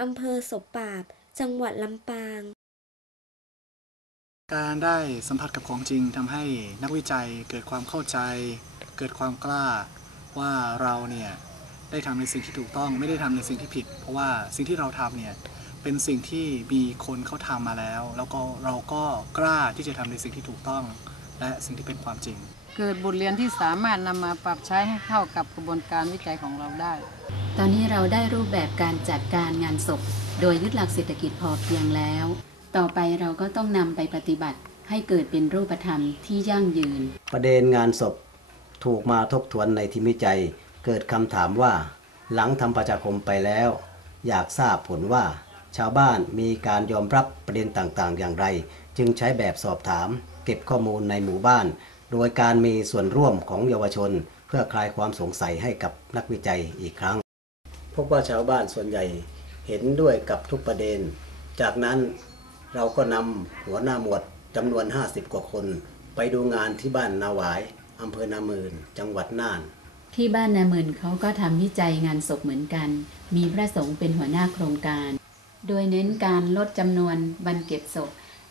อำเภอศพปราบ จังหวัดลำปาง การได้สัมผัสกับของจริงทำให้นักวิจัยเกิดความเข้าใจ เกิดความกล้าว่าเราเนี่ยได้ทำในสิ่งที่ถูกต้องไม่ได้ทำในสิ่งที่ผิด เพราะว่าสิ่งที่เราทำเนี่ยเป็นสิ่งที่มีคนเขาทำมาแล้ว แล้วก็เราก็กล้าที่จะทำในสิ่งที่ถูกต้อง และสิ่งที่เป็นความจริง เกิดบทเรียนที่สามารถนำมาปรับใช้ให้เข้ากับกระบวนการวิจัยของเราได้ ตอนนี้เราได้รูปแบบการจัดการงานศพ โดยยึดหลักเศรษฐกิจพอเพียงแล้ว ต่อไปเราก็ต้องนำไปปฏิบัติให้เกิดเป็นรูปธรรมที่ยั่งยืน ประเด็นงานศพถูกมาทบทวนในทีมวิจัย เกิดคำถามว่า หลังทำประชาคมไปแล้ว อยากทราบผลว่า ชาวบ้านมีการยอมรับประเด็นต่างๆ อย่างไร จึงใช้แบบสอบถาม เก็บข้อมูลในหมู่บ้าน โดยการมีส่วนร่วมของเยาวชน เพื่อคลายความสงสัยให้กับนักวิจัยอีกครั้ง พบว่าชาวบ้านส่วนใหญ่เห็นด้วยกับทุกประเด็น จากนั้นเราก็นำหัวหน้าหมวดจำนวน 50 กว่าคน ไปดูงานที่บ้านนาหวายอำเภอนามืนจังหวัดน่าน ที่บ้านนาเมินเขาก็ทำวิจัยงานศพเหมือนกัน มีพระสงฆ์เป็นหัวหน้าโครงการ โดยเน้นการลดจำนวนวันเก็บศพ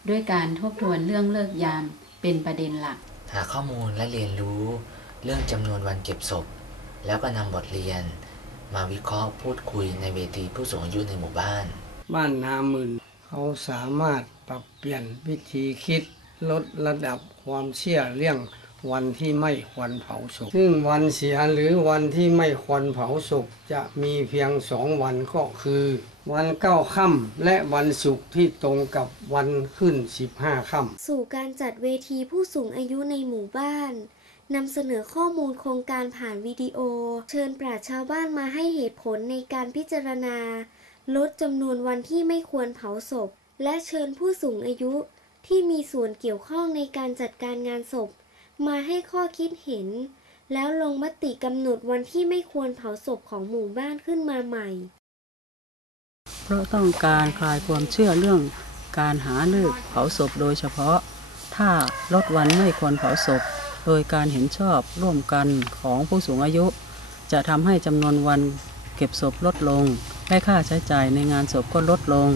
ด้วยการทบทวนเรื่องเลิกยามเป็นประเด็นหลัก หาข้อมูลและเรียนรู้เรื่องจำนวนวันเก็บศพ แล้วก็นำบทเรียน มาวิเคราะห์พูดคุยในเวทีผู้สูงอายุในหมู่บ้าน บ้านนาหมื่นเขาสามารถปรับเปลี่ยนวิธีคิดลดระดับความเชื่อเรื่อง วันที่ไม่ควรเผาศพ ซึ่งวันเสียหรือวันที่ไม่ควรเผาศพจะมีเพียงสองวันก็คือ วันเก้าค่ำและวันศุกร์ที่ตรงกับวันขึ้นสิบห้าค่ำสู่การจัดเวทีผู้สูงอายุในหมู่บ้านนำเสนอข้อมูลโครงการผ่านวิดีโอ เชิญปราชชาวบ้านมาให้เหตุผลในการพิจารณา ลดจำนวนวันที่ไม่ควรเผาศพ และเชิญผู้สูงอายุที่มีส่วนเกี่ยวข้องในการจัดการงานศพ มาให้ข้อคิดเห็น แล้วลงมติกำหนดวันที่ไม่ควรเผาศพของหมู่บ้านขึ้นมาใหม่ เพราะต้องการคลายความเชื่อเรื่องการหาเลิกเผาศพโดยเฉพาะ ถ้าลดวันไม่ควรเผาศพ โดยการเห็นชอบร่วมกันของผู้สูงอายุ จะทำให้จำนวนวันเก็บศพลดลง และค่าใช้จ่ายในงานศพก็ลดลง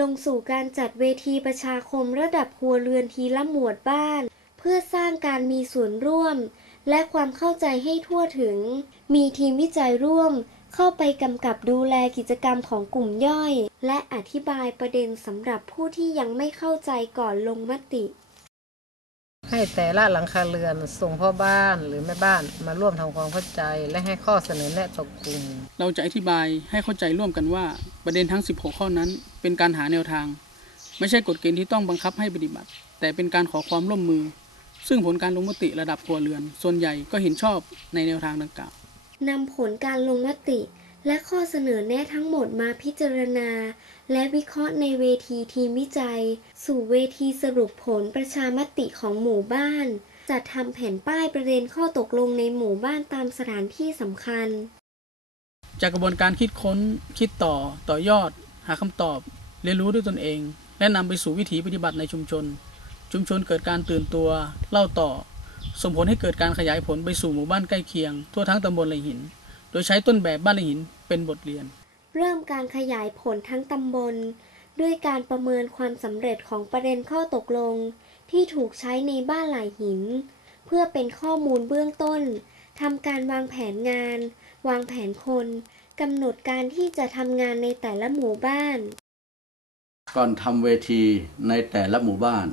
ลงสู่การจัดเวทีประชาคมระดับครัวเรือนทีละหมวดบ้านเพื่อสร้างการมีส่วนร่วม และความเข้าใจให้ทั่วถึง มีทีมวิจัยร่วม เข้าไปกำกับดูแลกิจกรรมของกลุ่มย่อย และอธิบายประเด็นสำหรับผู้ที่ยังไม่เข้าใจก่อนลงมติ ให้แต่ละหลังคาเรือนส่งพ่อบ้านหรือแม่บ้านมาร่วมทำความเข้าใจและให้ข้อเสนอแนะต่อกลุ่ม เราจะอธิบายให้เข้าใจร่วมกันว่าประเด็นทั้ง 16 ข้อนั้น เป็นการหาแนวทาง ไม่ใช่กฎเกณฑ์ที่ต้องบังคับให้ปฏิบัติ แต่เป็นการขอความร่วมมือ ซึ่งผลการลงมติระดับครัวเรือน ส่วนใหญ่ก็เห็นชอบในแนวทางดังกล่าวนำผลการลงมติ และข้อเสนอแนะทั้งหมดมาพิจารณา และวิเคราะห์ในเวทีทีมวิจัย สู่เวทีสรุปผลประชามติของหมู่บ้านจัดทำแผ่นป้ายประเด็นข้อตกลงในหมู่บ้านตามสถานที่สำคัญ จากกระบวนการคิดค้น คิดต่อ ต่อยอด หาคำตอบ เรียนรู้ด้วยตนเอง และนำไปสู่วิถีปฏิบัติในชุมชน ชุมชนเกิดการตื่นตัวเล่าต่อ ส่งผลให้เกิดการขยายผลไปสู่หมู่บ้านใกล้เคียง ทั่วทั้งตำบลไหลหิน โดยใช้ต้นแบบบ้านไหลหินเป็นบทเรียน เริ่มการขยายผลทั้งตำบล ด้วยการประเมินความสำเร็จของประเด็นข้อตกลง ที่ถูกใช้ในบ้านหลายหิน เพื่อเป็นข้อมูลเบื้องต้นทำการวางแผนงาน วางแผนคนกำหนดการที่จะทำงานในแต่ละหมู่บ้าน ก่อนทำเวทีในแต่ละหมู่บ้าน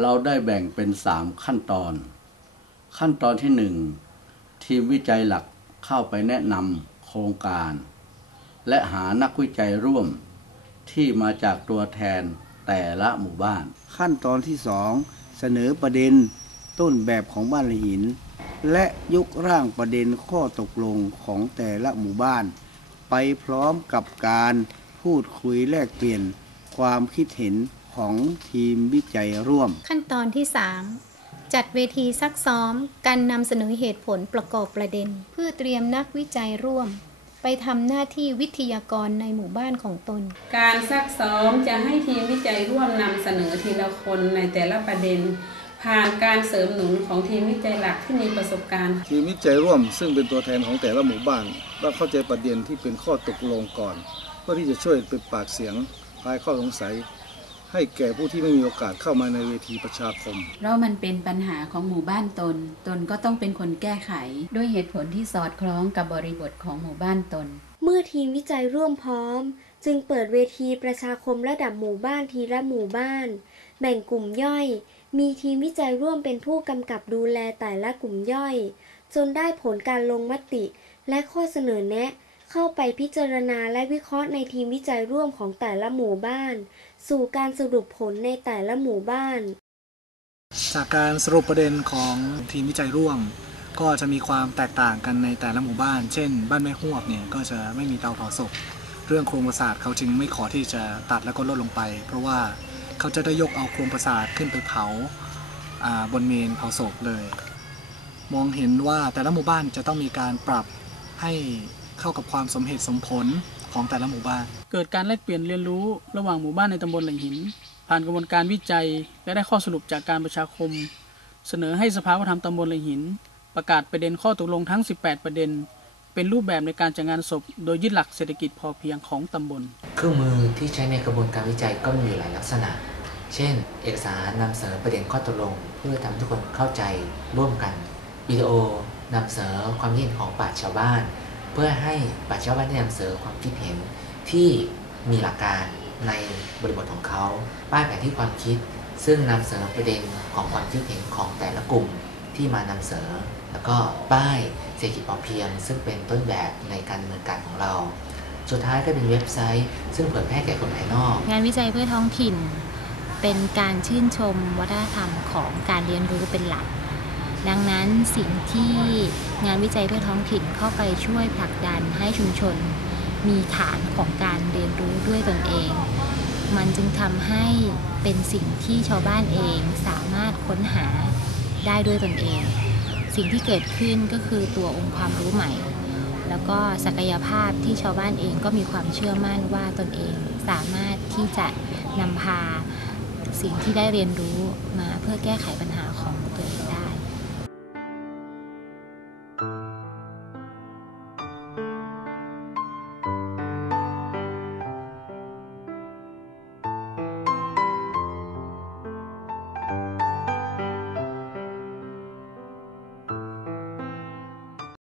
เราได้แบ่งเป็นสามขั้นตอน ขั้นตอนที่หนึ่งทีมวิจัยหลักเข้าไปแนะนำโครงการ และหานักวิจัยร่วม ที่มาจากตัวแทนแต่ละหมู่บ้าน ขั้นตอนที่สองเสนอประเด็นต้นแบบของบ้านละหิน และยกร่างประเด็นข้อตกลงของแต่ละหมู่บ้าน ไปพร้อมกับการพูดคุยแลกเปลี่ยนความคิดเห็น ของทีมวิจัยร่วม ขั้นตอนที่ 3 จัดเวทีซักซ้อม การนำเสนอเหตุผลประกอบประเด็น เพื่อเตรียมนักวิจัยร่วม ไปทำหน้าที่วิทยากรในหมู่บ้านของตน การซักซ้อมจะให้ทีมวิจัยร่วมนำเสนอทีละคนในแต่ละประเด็นผ่านการเสริมหนุนของทีมวิจัยหลักที่มีประสบการณ์ ทีมวิจัยร่วมซึ่งเป็นตัวแทนของแต่ละหมู่บ้านต้องเข้าใจประเด็นที่เป็นข้อตกลงก่อน เพื่อที่จะช่วยเป็นปากเสียงคลายข้อสงสัย ให้แก่ผู้ที่ไม่มีโอกาสเข้ามาในเวทีประชาคม เพราะมันเป็นปัญหาของหมู่บ้านตน ตนก็ต้องเป็นคนแก้ไข ด้วยเหตุผลที่สอดคล้องกับบริบทของหมู่บ้านตน เมื่อทีมวิจัยร่วมพร้อม จึงเปิดเวทีประชาคมระดับหมู่บ้านทีละหมู่บ้าน แบ่งกลุ่มย่อย มีทีมวิจัยร่วมเป็นผู้กำกับดูแลแต่ละกลุ่มย่อย จนได้ผลการลงมติและข้อเสนอแนะ เข้าไปพิจารณาและวิเคราะห์ในทีมวิจัยร่วมของแต่ละหมู่บ้าน สู่การสรุปผลในแต่ละหมู่บ้าน จากการสรุปประเด็นของทีมวิจัยร่วม ก็จะมีความแตกต่างกันในแต่ละหมู่บ้าน เช่น บ้านแม่ฮวกเนี่ยก็จะไม่มีเตาเผาศพ เรื่องโครงประสาทเขาจึงไม่ขอที่จะตัดแล้วก็ลดลงไป เพราะว่าเขาจะได้ยกเอาโครงประสาทขึ้นไปเผาาบนเมนเผาศพเลย มองเห็นว่าแต่ละหมู่บ้านจะต้องมีการปรับให้ เข้ากับความสมเหตุสมผลของแต่ละหมู่บ้าน เกิดการแลกเปลี่ยนเรียนรู้ระหว่างหมู่บ้านในตำบลแหล่งหิน ผ่านกระบวนการวิจัย และได้ข้อสรุปจากการประชาคม เสนอให้สภาวัฒนธรรมตำบลแหล่งหิน ประกาศประเด็นข้อตกลงทั้ง 18 ประเด็น เป็นรูปแบบในการจัดงานศพ โดยยึดหลักเศรษฐกิจพอเพียงของตำบล เครื่องมือที่ใช้ในกระบวนการวิจัยก็มีอยู่หลายลักษณะ เช่น เอกสารนำเสนอประเด็นข้อตกลง เพื่อทำให้ทุกคนเข้าใจร่วมกันวิดีโอนำเสนอความคิดเห็นของปราชญ์ชาวบ้าน เพื่อให้ปราชญ์ชาวบ้านได้นำเสนอความคิดเห็นที่มีหลักการในบริบทของเขาป้ายแผนที่ความคิด ซึ่งนำเสนอประเด็นของความคิดเห็นของแต่ละกลุ่มที่มานำเสนอ แล้วก็ป้ายเศรษฐกิจพอเพียง ซึ่งเป็นต้นแบบในการดำเนินการของเรา สุดท้ายก็เป็นเว็บไซต์ ซึ่งเผยแพร่แก่คนภายนอก งานวิจัยเพื่อท้องถิ่น เป็นการชื่นชมวัฒนธรรมของการเรียนรู้เป็นหลัก ดังนั้นสิ่งที่งานวิจัยเพื่อท้องถิ่นเข้าไปช่วยผลักดันให้ชุมชน มีฐานของการเรียนรู้ด้วยตนเอง มันจึงทำให้เป็นสิ่งที่ชาวบ้านเองสามารถค้นหาได้ด้วยตนเอง สิ่งที่เกิดขึ้นก็คือตัวองค์ความรู้ใหม่ แล้วก็ศักยภาพที่ชาวบ้านเองก็มีความเชื่อมั่นว่าตนเองสามารถที่จะนำพาสิ่งที่ได้เรียนรู้มาเพื่อแก้ไขปัญหา